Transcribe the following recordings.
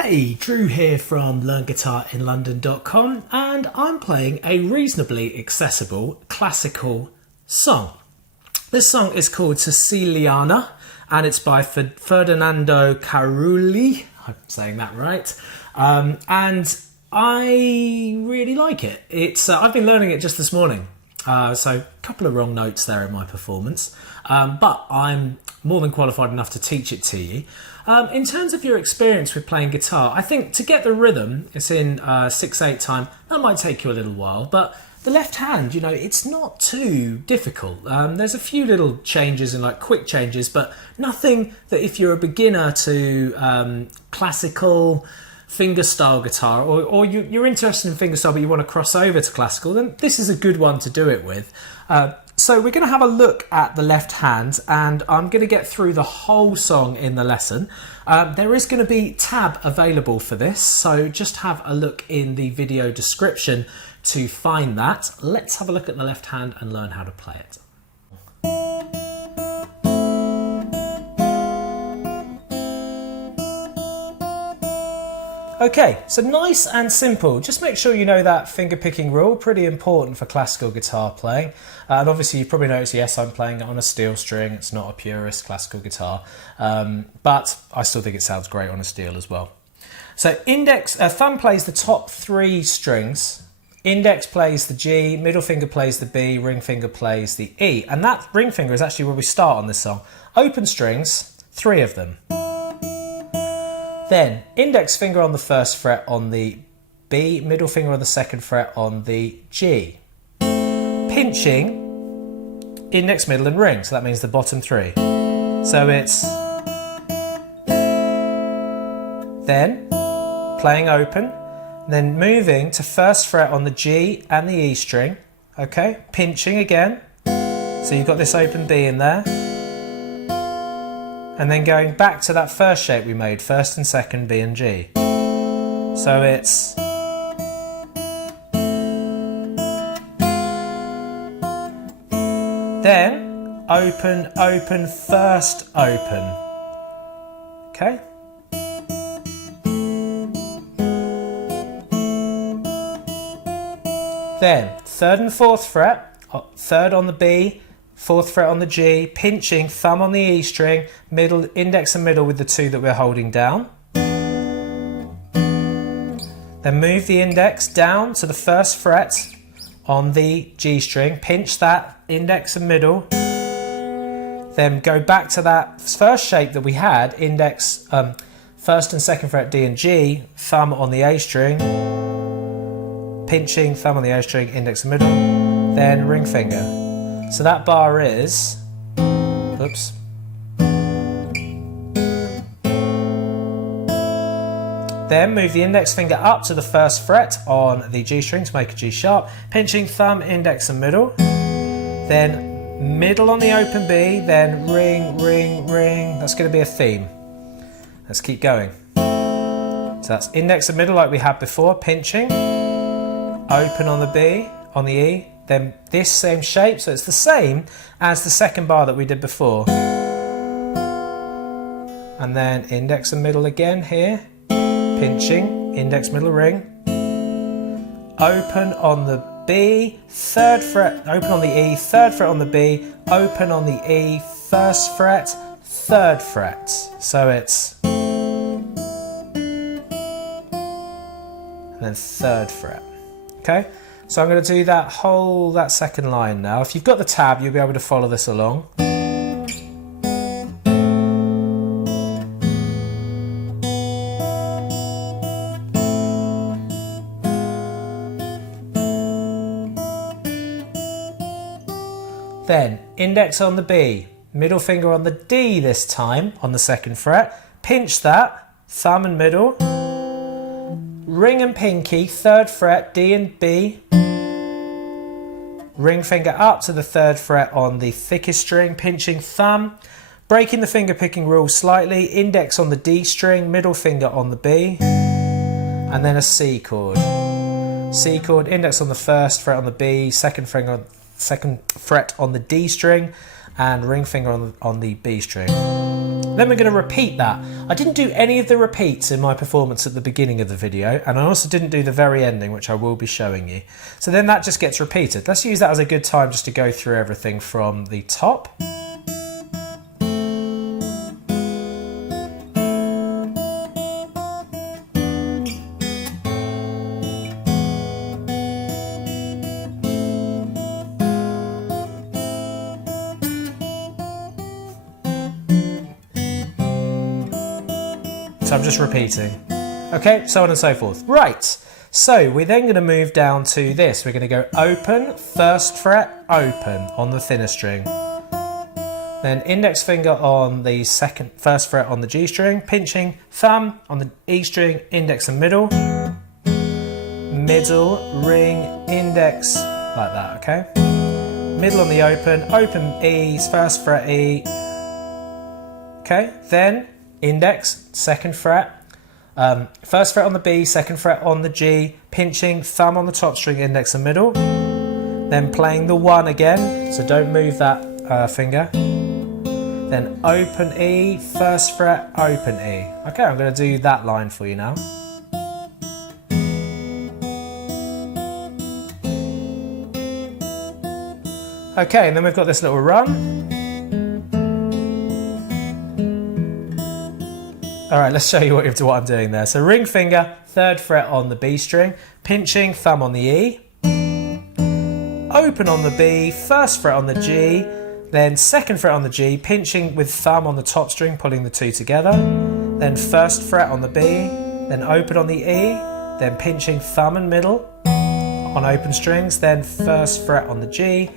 Hey, Drew here from LearnGuitarInLondon.com, and I'm playing a reasonably accessible classical song. This song is called Siciliana and it's by Ferdinando Carulli. I'm saying that right. And I really like it. I've been learning it just this morning. So a couple of wrong notes there in my performance, but I'm more than qualified enough to teach it to you. In terms of your experience with playing guitar, I think to get the rhythm, it's in 6/8 time, that might take you a little while, but the left hand, you know, it's not too difficult. There's a few little changes and like quick changes, but nothing that if you're a beginner to classical fingerstyle guitar, or you're interested in fingerstyle but you want to cross over to classical, then this is a good one to do it with. So we're going to have a look at the left hand, and I'm going to get through the whole song in the lesson. There is going to be tab available for this, so just have a look in the video description to find that. Let's have a look at the left hand and learn how to play it. Okay, so nice and simple. Just make sure you know that finger picking rule, pretty important for classical guitar playing. And obviously you've probably noticed, yes, I'm playing it on a steel string. It's not a purist classical guitar, but I still think it sounds great on a steel as well. So thumb plays the top 3 strings, index plays the G, middle finger plays the B, ring finger plays the E. And that ring finger is actually where we start on this song. Open strings, 3 of them. Then index finger on the 1st fret on the B, middle finger on the 2nd fret on the G. Pinching, index, middle and ring, so that means the bottom 3. So it's then playing open, then moving to 1st fret on the G and the E string, okay, pinching again, so you've got this open B in there. And then going back to that first shape we made, 1st and 2nd, B and G. So it's then open, open, 1st open. Okay? Then 3rd and 4th fret, 3rd on the B, 4th fret on the G, pinching, thumb on the E string, middle, index and middle with the 2 that we're holding down. Then move the index down to the 1st fret on the G string, pinch that, index and middle. Then go back to that first shape that we had, index, 1st and 2nd fret D and G, thumb on the A string, pinching, thumb on the A string, index and middle, then ring finger. So that bar is, oops. Then move the index finger up to the 1st fret on the G string to make a G sharp, pinching thumb, index and middle. Then middle on the open B, then ring, ring, ring. That's going to be a theme. Let's keep going. So that's index and middle like we had before, pinching, open on the B, on the E. Then this same shape, so it's the same as the 2nd bar that we did before. And then index and middle again here, pinching, index, middle, ring. Open on the B, 3rd fret, open on the E, 3rd fret on the B, open on the E, 1st fret, 3rd fret. So it's, and then 3rd fret, okay? So I'm going to do that 2nd line now. If you've got the tab, you'll be able to follow this along. Then index on the B, middle finger on the D this time on the 2nd fret. Pinch that, thumb and middle. Ring and pinky, 3rd fret, D and B. Ring finger up to the 3rd fret on the thickest string, pinching thumb. Breaking the finger picking rule slightly, index on the D string, middle finger on the B. And then a C chord. C chord, index on the 1st fret on the B, 2nd fret on the D string, and ring finger on the B string. Then we're going to repeat that. I didn't do any of the repeats in my performance at the beginning of the video, and I also didn't do the very ending, which I will be showing you. So then that just gets repeated. Let's use that as a good time just to go through everything from the top. So I'm just repeating. Okay, so on and so forth. Right, so we're then going to move down to this. We're going to go open, first fret, open on the thinner string. Then index finger on the first fret on the G string, pinching, thumb on the E string, index and middle. Middle, ring, index, like that, okay? Middle on the open E, first fret E. Okay, then index, second fret, first fret on the B, second fret on the G, pinching, thumb on the top string, index and middle, then playing the 1 again, so don't move that finger, then open E, first fret, open E. Okay, I'm going to do that line for you now. Okay, and then we've got this little run. All right, let's show you what I'm doing there. So ring finger, third fret on the B string, pinching, thumb on the E, open on the B, first fret on the G, then second fret on the G, pinching with thumb on the top string, pulling the 2 together, then first fret on the B, then open on the E, then pinching thumb and middle on open strings, then first fret on the G,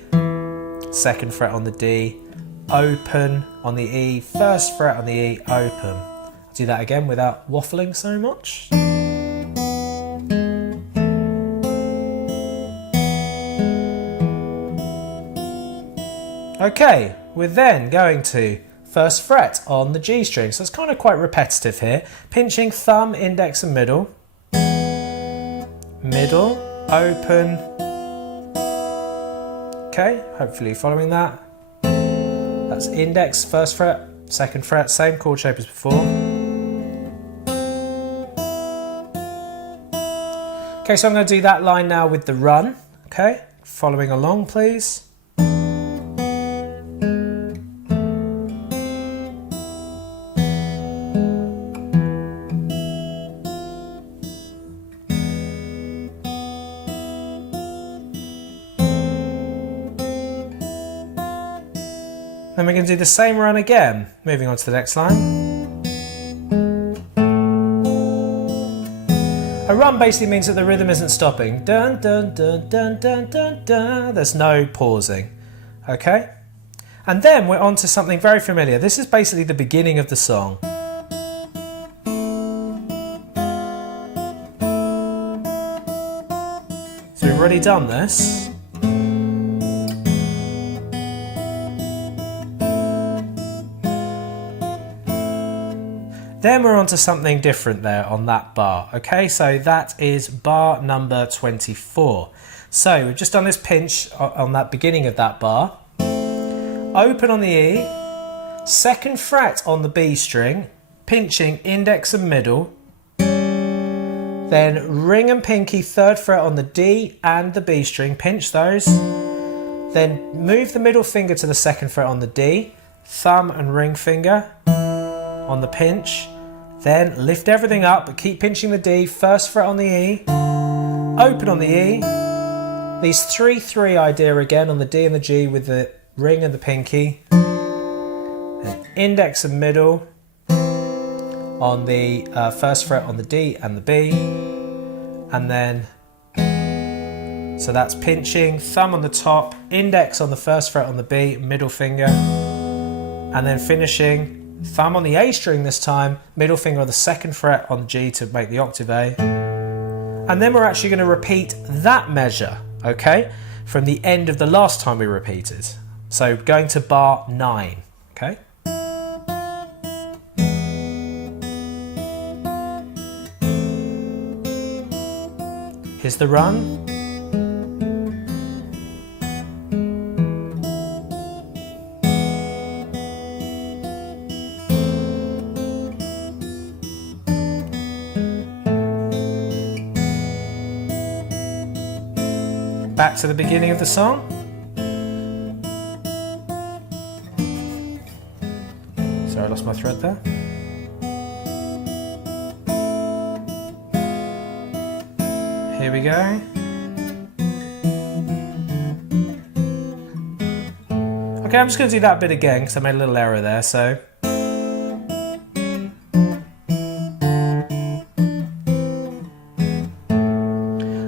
second fret on the D, open on the E, first fret on the E, open. Do that again without waffling so much. Okay, we're then going to first fret on the G string, so it's kind of quite repetitive here. Pinching, thumb, index and middle. Middle, open. Okay, hopefully following that. That's index, first fret, second fret, same chord shape as before. Okay, so I'm going to do that line now with the run. Okay, following along, please. Then we're going to do the same run again. Moving on to the next line. A run basically means that the rhythm isn't stopping. Dun, dun, dun, dun, dun, dun, dun. There's no pausing. Okay? And then we're on to something very familiar. This is basically the beginning of the song. So we've already done this. Then we're on to something different there on that bar. Okay, so that is bar number 24. So we've just done this pinch on that beginning of that bar. Open on the E, second fret on the B string, pinching index and middle. Then ring and pinky, third fret on the D and the B string, pinch those. Then move the middle finger to the second fret on the D, thumb and ring finger on the pinch, then lift everything up but keep pinching the D, first fret on the E, open on the E, these 3-3 idea again on the D and the G with the ring and the pinky, then index and middle on the first fret on the D and the B, and then so that's pinching, thumb on the top, index on the first fret on the B, middle finger, and then finishing thumb on the A string this time, middle finger on the second fret on the G to make the octave A. And then we're actually going to repeat that measure, okay, from the end of the last time we repeated. So going to bar 9, okay. Here's the run. back to the beginning of the song. Sorry, I lost my thread there. Here we go. Okay, I'm just going to do that bit again because I made a little error there, so.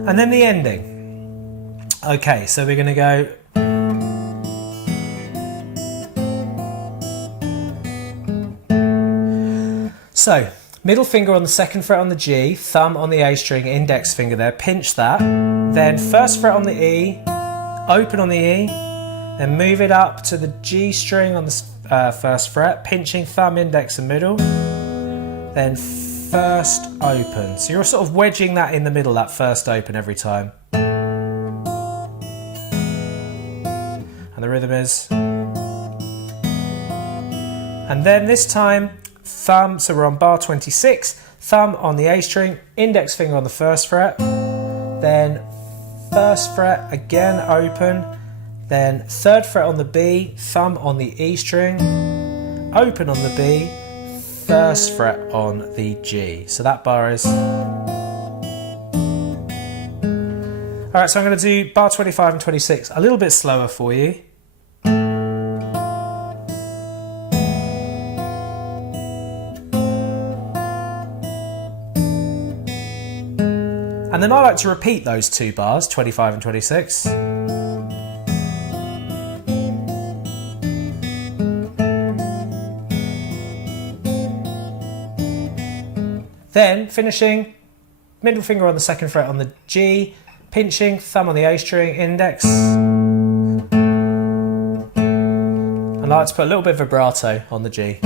And then the ending. Okay, so we're going to go. So, middle finger on the second fret on the G, thumb on the A string, index finger there, pinch that. Then first fret on the E, open on the E, then move it up to the G string on the first fret, pinching thumb, index and middle. Then first open. So you're sort of wedging that in the middle, that first open every time. And the rhythm is. And then this time, thumb, so we're on bar 26, thumb on the A string, index finger on the first fret, then first fret again open, then third fret on the B, thumb on the E string, open on the B, first fret on the G. So that bar is. Alright, so I'm going to do bar 25 and 26 a little bit slower for you. And then I like to repeat those two bars, 25 and 26. Then finishing, middle finger on the second fret on the G, pinching, thumb on the A string, index. And I like to put a little bit of vibrato on the G.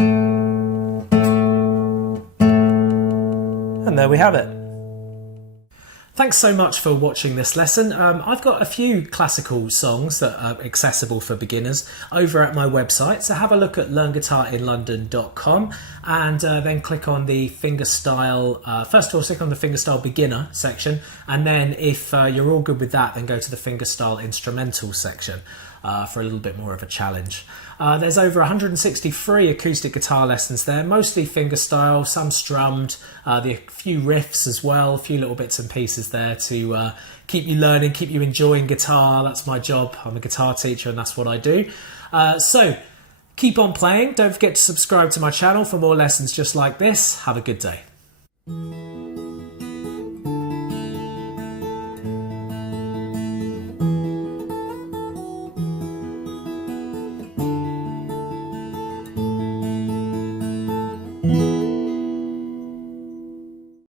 And there we have it. Thanks so much for watching this lesson. I've got a few classical songs that are accessible for beginners over at my website, so have a look at learnguitarinlondon.com and then click on the Fingerstyle, first of all click on the Fingerstyle beginner section, and then if you're all good with that, then go to the Fingerstyle instrumental section for a little bit more of a challenge. There's over 160 free acoustic guitar lessons there, mostly fingerstyle, some strummed, a few riffs as well, a few little bits and pieces there to keep you learning, keep you enjoying guitar. That's my job. I'm a guitar teacher and that's what I do. So keep on playing. Don't forget to subscribe to my channel for more lessons just like this. Have a good day.